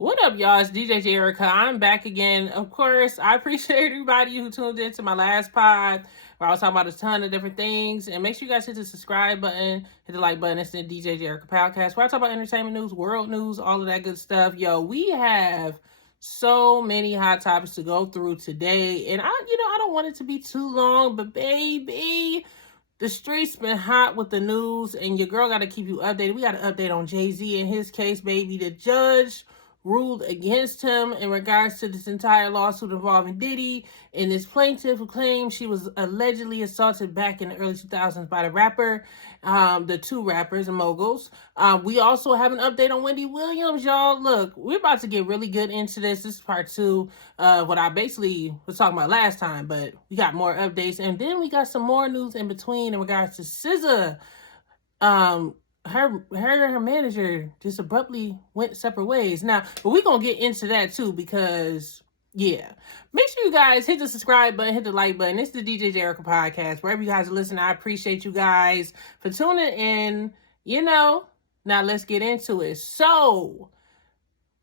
What up, y'all? It's DJ Jerica. I'm back again. Of course, I appreciate everybody who tuned into my last pod where I was talking about a ton of different things. And make sure you guys hit the subscribe button, hit the like button. It's the DJ Jerica podcast where I talk about entertainment news, world news, all of that good stuff. Yo, we have so many hot topics to go through today. And I don't want it to be too long, but baby, the streets been hot with the news, and your girl got to keep you updated. We got an update on Jay-Z in his case, baby. The judge ruled against him in regards to this entire lawsuit involving Diddy, and this plaintiff who claimed she was allegedly assaulted back in the early 2000s by the rapper, the two rappers and moguls. We also have an update on Wendy Williams, y'all. Look, we're about to get really good into this. This is part two of what I basically was talking about last time, but we got more updates, and then we got some more news in between in regards to SZA. Her and her manager just abruptly went separate ways. Now, but we're going to get into that too because, yeah. Make sure you guys hit the subscribe button, hit the like button. It's the DJ Jerica podcast. Wherever you guys are listening, I appreciate you guys for tuning in. Now let's get into it. So,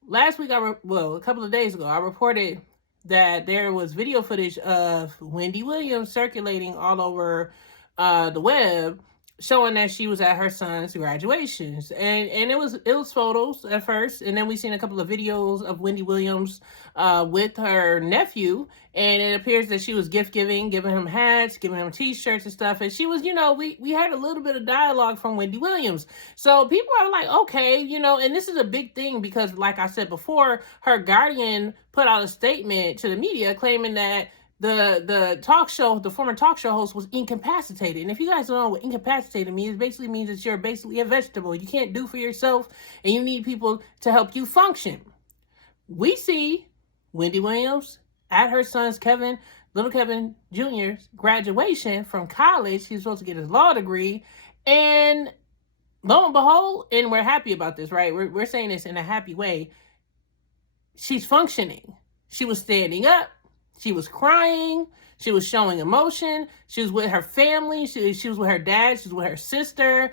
last week, a couple of days ago, I reported that there was video footage of Wendy Williams circulating all over the web, showing that she was at her son's graduations. And it was photos at first, and then we seen a couple of videos of Wendy Williams with her nephew, and it appears that she was giving him hats, giving him t-shirts and stuff, and she was, we had a little bit of dialogue from Wendy Williams. So people are like, okay, and this is a big thing because, like I said before, her guardian put out a statement to the media claiming that the former talk show host was incapacitated. And if you guys don't know what incapacitated means, it basically means that you're basically a vegetable. You can't do for yourself, and you need people to help you function. We see Wendy Williams at her son's little Kevin Jr.'s graduation from college. He's supposed to get his law degree, and lo and behold, and we're happy about this, right? We're saying this in a happy way. She's functioning. She was standing up. She was crying. She was showing emotion. She was with her family. She was with her dad. She was with her sister.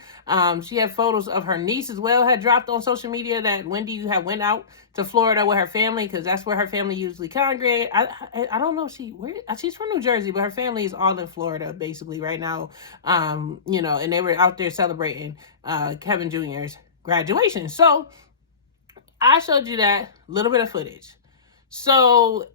She had photos of her niece as well, had dropped on social media that Wendy had went out to Florida with her family because that's where her family usually congregate. I don't know she's from New Jersey, but her family is all in Florida basically right now. And they were out there celebrating Kevin Jr.'s graduation. So I showed you that little bit of footage. So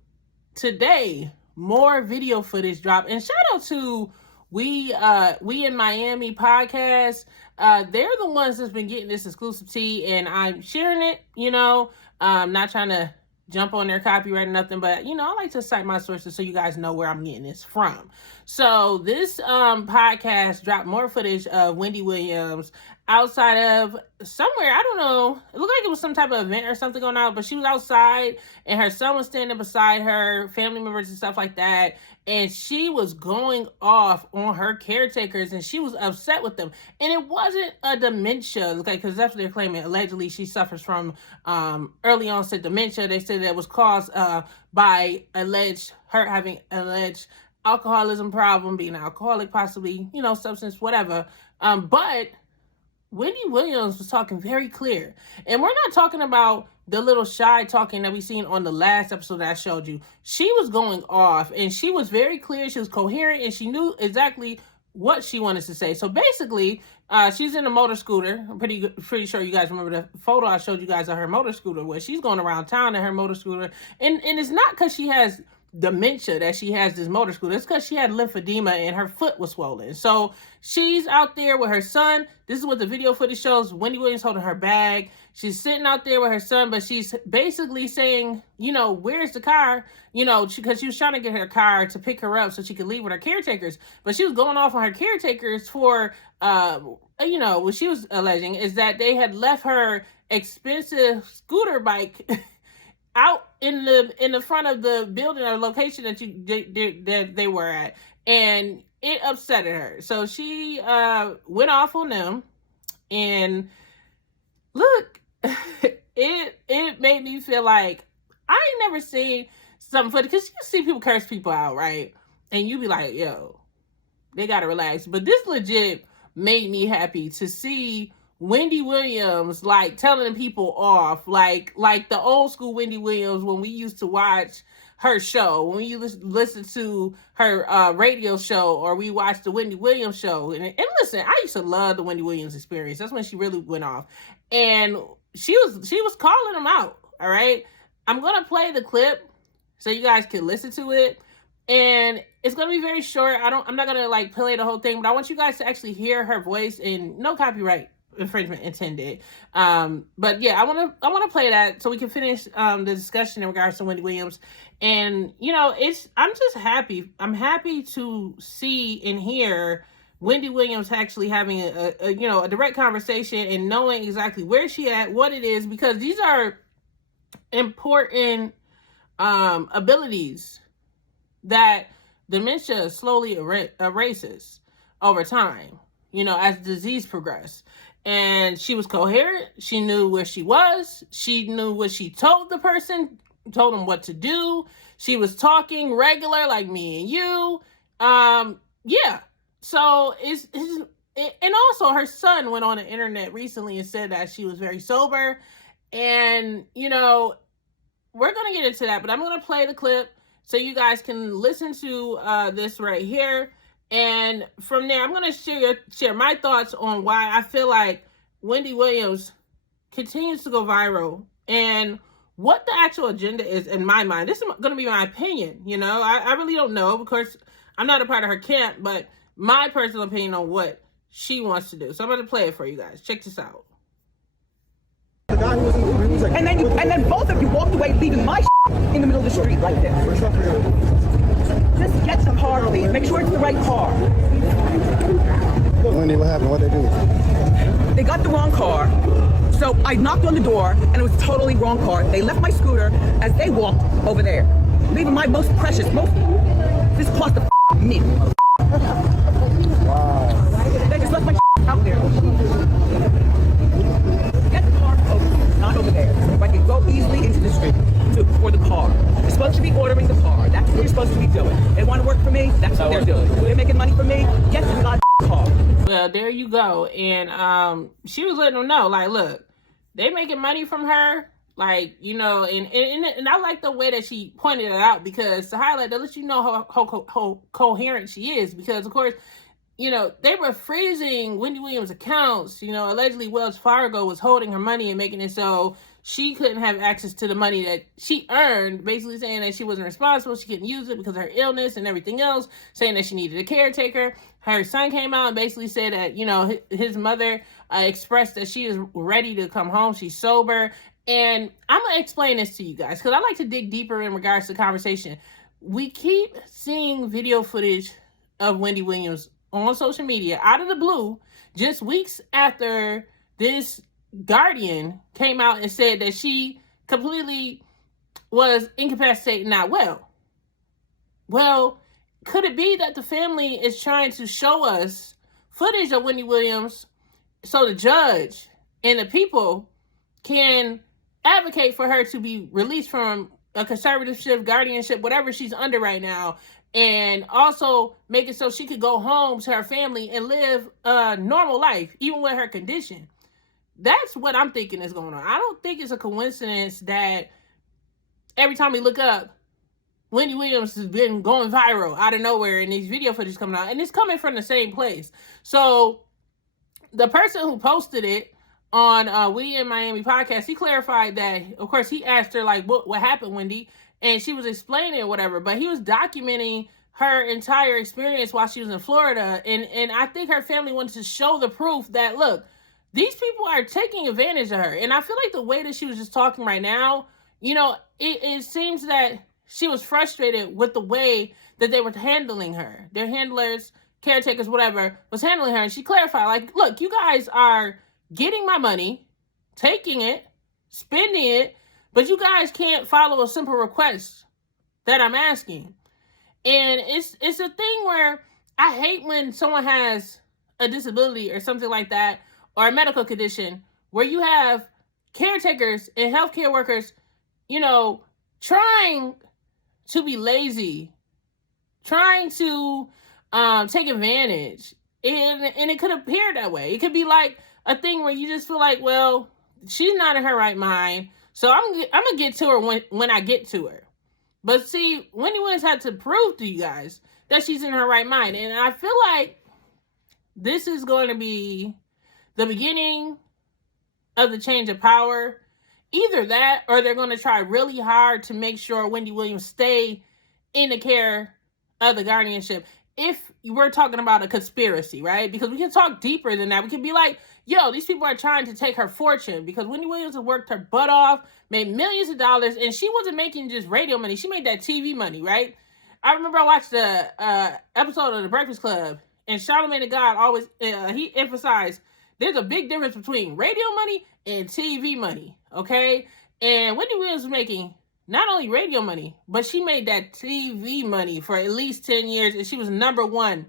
today, more video footage dropped, and shout out to We in Miami podcast. They're the ones that's been getting this exclusive tea, and I'm sharing it. I'm not trying to jump on their copyright or nothing, but I like to cite my sources so you guys know where I'm getting this from. So this podcast dropped more footage of Wendy Williams outside of somewhere. I don't know. It looked like it was some type of event or something going on, but she was outside and her son was standing beside her, family members and stuff like that. And she was going off on her caretakers, and she was upset with them. And it wasn't a dementia, because that's what they're claiming. Allegedly, she suffers from early onset dementia. They said that it was caused by her having alleged alcoholism problem, being an alcoholic, possibly, substance, whatever. But Wendy Williams was talking very clear. And we're not talking about the little shy talking that we seen on the last episode that I showed you. She was going off, and she was very clear. She was coherent, and she knew exactly what she wanted to say. So basically, she's in a motor scooter. I'm pretty sure you guys remember the photo I showed you guys of her motor scooter, where she's going around town in her motor scooter. And it's not because she has dementia that she has this motor scooter. It's because she had lymphedema and her foot was swollen. So she's out there with her son. This is what the video footage shows. Wendy Williams holding her bag. She's sitting out there with her son, but she's basically saying, where's the car? Because she was trying to get her car to pick her up so she could leave with her caretakers. But she was going off on her caretakers for, what she was alleging is that they had left her expensive scooter bike out in the front of the building or location that they were at, and it upset her. So she went off on them, and look, it made me feel like I ain't never seen something funny, because you see people curse people out, right? And you be like, yo, they gotta relax. But this legit made me happy to see Wendy Williams, like telling people off, like the old school Wendy Williams when we used to watch her show, when we listen to her radio show, or we watched the Wendy Williams show. And listen, I used to love the Wendy Williams experience. That's when she really went off, and she was calling them out. All right, I'm gonna play the clip so you guys can listen to it. And it's going to be very short. I'm not going to like play the whole thing, but I want you guys to actually hear her voice, and no copyright infringement intended. But yeah, I want to play that so we can finish the discussion in regards to Wendy Williams. And you know, I'm just happy. I'm happy to see and hear Wendy Williams actually having a direct conversation and knowing exactly where she at, what it is, because these are important abilities that dementia slowly erases over time, you know, as disease progressed. And she was coherent. She knew where she was. She knew what she told the person, told them what to do. She was talking regular like me and you. Yeah. So and also her son went on the internet recently and said that she was very sober. And, you know, we're going to get into that, but I'm going to play the clip so you guys can listen to this right here. And from there, I'm going to share my thoughts on why I feel like Wendy Williams continues to go viral and what the actual agenda is in my mind. This is going to be my opinion. You know, I really don't know. Of course, I'm not a part of her camp, but my personal opinion on what she wants to do. So I'm going to play it for you guys. Check this out. And then both of you walked away, leaving my in the middle of the street like this. Just get the car, please. Make sure it's the right car. Wendy, what happened? What'd they do? They got the wrong car. So I knocked on the door, and it was a totally wrong car. They left my scooter as they walked over there, leaving my most precious, this cost me. Wow. They just left my out there. Get the car over, not over there. So I can go easily into the street for the car. You're supposed to be ordering the car. That's what you're supposed to be doing. They want to work for me. That's what they're doing. They're making money for me. Get the goddamn car. Well, there you go. And she was letting them know, like, look, they making money from her. Like, you know, and I like the way that she pointed it out, because to highlight that, let you know how coherent she is. Because, of course, you know, they were freezing Wendy Williams' accounts. You know, allegedly Wells Fargo was holding her money and making it so she couldn't have access to the money that she earned, basically saying that she wasn't responsible, she couldn't use it because of her illness and everything else, saying that she needed a caretaker. Her son came out and basically said that, you know, his mother expressed that she is ready to come home, she's sober. And I'm going to explain this to you guys, because I like to dig deeper in regards to the conversation. We keep seeing video footage of Wendy Williams on social media out of the blue, just weeks after this Guardian came out and said that she completely was incapacitated, not well. Well, could it be that the family is trying to show us footage of Wendy Williams so the judge and the people can advocate for her to be released from a conservatorship, guardianship, whatever she's under right now, and also make it so she could go home to her family and live a normal life, even with her condition? That's what I'm thinking is going on. I don't think it's a coincidence that every time we look up, Wendy Williams has been going viral out of nowhere and these video footage coming out, and it's coming from the same place. So the person who posted it on We in Miami podcast, he clarified that, of course, he asked her, like, what happened, Wendy? And she was explaining whatever, but he was documenting her entire experience while she was in Florida. And I think her family wanted to show the proof that, look, these people are taking advantage of her. And I feel like the way that she was just talking right now, you know, it seems that she was frustrated with the way that they were handling her. Their handlers, caretakers, whatever, was handling her. And she clarified, like, look, you guys are getting my money, taking it, spending it, but you guys can't follow a simple request that I'm asking. And it's a thing where I hate when someone has a disability or something like that, or a medical condition, where you have caretakers and healthcare workers, you know, trying to be lazy, trying to take advantage. And it could appear that way. It could be like a thing where you just feel like, well, she's not in her right mind, so I'm gonna get to her when I get to her. But see, Wendy Williams had to prove to you guys that she's in her right mind, and I feel like this is going to be the beginning of the change of power. Either that, or they're going to try really hard to make sure Wendy Williams stay in the care of the guardianship. If we're talking about a conspiracy, right? Because we can talk deeper than that. We can be like, yo, these people are trying to take her fortune, because Wendy Williams has worked her butt off, made millions of dollars, and she wasn't making just radio money. She made that TV money, right? I remember I watched the episode of The Breakfast Club, and Charlamagne the God always, he emphasized, there's a big difference between radio money and TV money, okay? And Wendy Williams was making not only radio money, but she made that TV money for at least 10 years, and she was the number one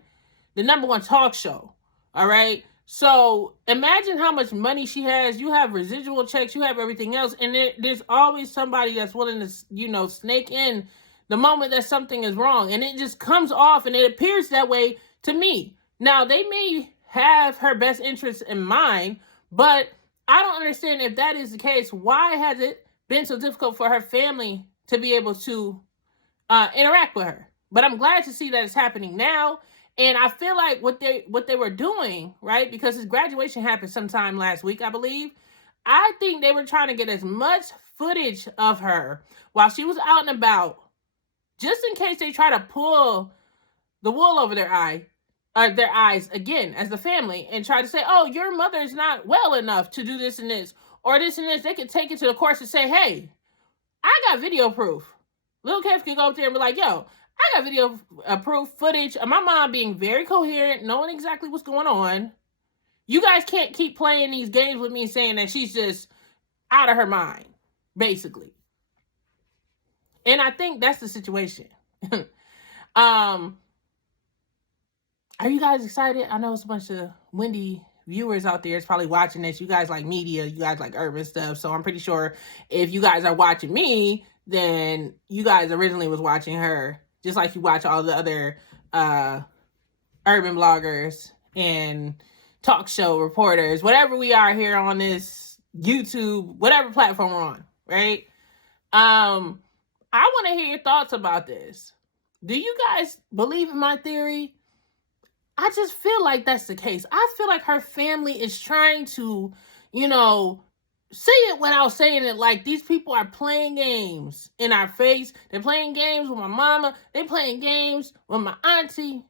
talk show, all right? So imagine how much money she has. You have residual checks, you have everything else, and there's always somebody that's willing to, snake in the moment that something is wrong, and it just comes off, and it appears that way to me. Now, they may have her best interests in mind, but I don't understand, if that is the case, why has it been so difficult for her family to be able to interact with her? But I'm glad to see that it's happening now. And I feel like what they were doing, right, because his graduation happened sometime last week, I believe. I think they were trying to get as much footage of her while she was out and about, just in case they try to pull the wool over their eyes again as the family, and try to say, oh, your mother's not well enough to do this and this, or this and this. They could take it to the courts and say, hey, I got video proof. Lil Kev can go up there and be like, yo, I got video proof footage of my mom being very coherent, knowing exactly what's going on. You guys can't keep playing these games with me, saying that she's just out of her mind, basically. And I think that's the situation. Are you guys excited? I know it's a bunch of Wendy viewers out there is probably watching this. You guys like media, you guys like urban stuff. So I'm pretty sure if you guys are watching me, then you guys originally was watching her, just like you watch all the other urban bloggers and talk show reporters, whatever we are here on this YouTube, whatever platform we're on, right? I want to hear your thoughts about this. Do you guys believe in my theory? I just feel like that's the case. I feel like her family is trying to, say it without saying it. Like, these people are playing games in our face. They're playing games with my mama. They're playing games with my auntie,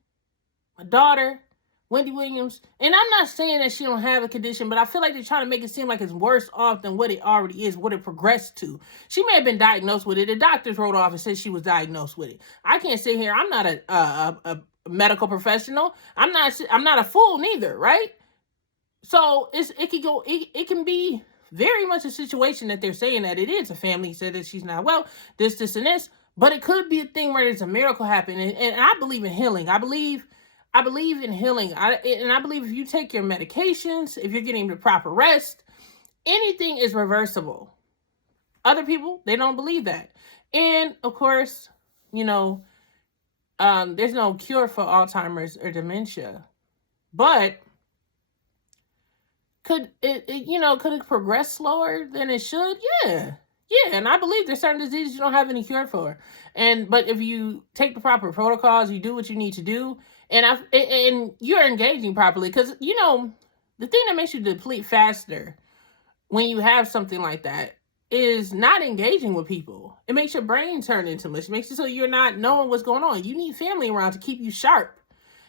my daughter, Wendy Williams. And I'm not saying that she don't have a condition, but I feel like they're trying to make it seem like it's worse off than what it already is, what it progressed to. She may have been diagnosed with it. The doctors wrote off and said she was diagnosed with it. I can't sit here. I'm not a medical professional. I'm not a fool neither, right? So it can be very much a situation that they're saying that it is. A family said that she's not well, this and this, but it could be a thing where there's a miracle happening. And I believe in healing. I believe in healing. And I believe if you take your medications, if you're getting the proper rest, anything is reversible. Other people, they don't believe that. And of course, there's no cure for Alzheimer's or dementia, but could it progress slower than it should? Yeah. And I believe there's certain diseases you don't have any cure for. But if you take the proper protocols, you do what you need to do, and you're engaging properly, because the thing that makes you deplete faster when you have something like that is not engaging with people. It makes your brain turn into mush. It makes it so you're not knowing what's going on. You need family around to keep you sharp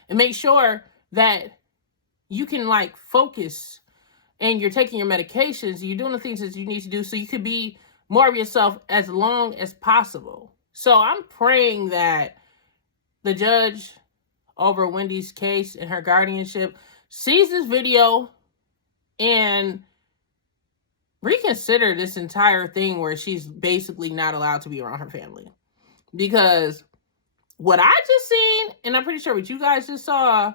and make sure that you can focus, and you're taking your medications, you're doing the things that you need to do so you could be more of yourself as long as possible. So I'm praying that the judge over Wendy's case and her guardianship sees this video and reconsider this entire thing where she's basically not allowed to be around her family. Because what I just seen, and I'm pretty sure what you guys just saw,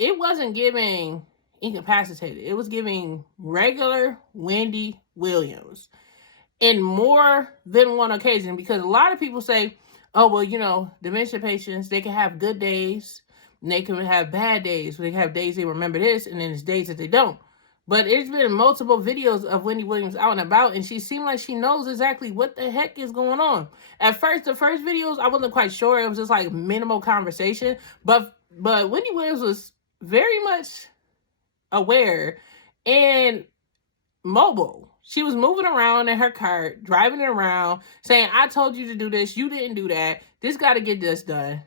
it wasn't giving incapacitated. It was giving regular Wendy Williams in more than one occasion. Because a lot of people say, oh, well, dementia patients, they can have good days and they can have bad days. They can have days they remember this, and then there's days that they don't. But it's been multiple videos of Wendy Williams out and about, and she seemed like she knows exactly what the heck is going on. At first, the first videos, I wasn't quite sure. It was just like minimal conversation. But Wendy Williams was very much aware and mobile. She was moving around in her car, driving it around, saying, I told you to do this. You didn't do that. This got to get this done.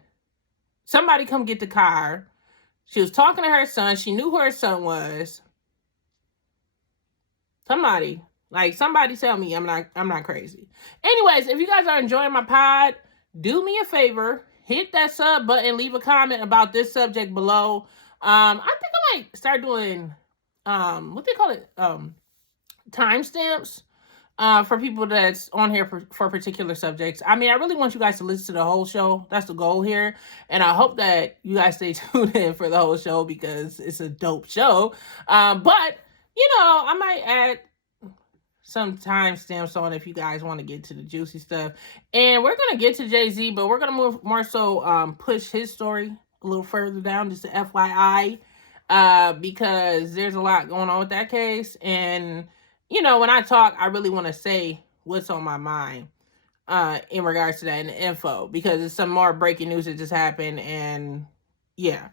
Somebody come get the car. She was talking to her son. She knew who her son was. Somebody tell me I'm not crazy. Anyways, if you guys are enjoying my pod, do me a favor, hit that sub button, leave a comment about this subject below. I think I might start doing what they call it, timestamps for people that's on here for particular subjects. I mean, I really want you guys to listen to the whole show. That's the goal here. And I hope that you guys stay tuned in for the whole show because it's a dope show. But I might add some timestamps on if you guys want to get to the juicy stuff. And we're going to get to Jay-Z, but we're going to move more so push his story a little further down, just to FYI, because there's a lot going on with that case. And, when I talk, I really want to say what's on my mind in regards to that and the info, because it's some more breaking news that just happened. And yeah.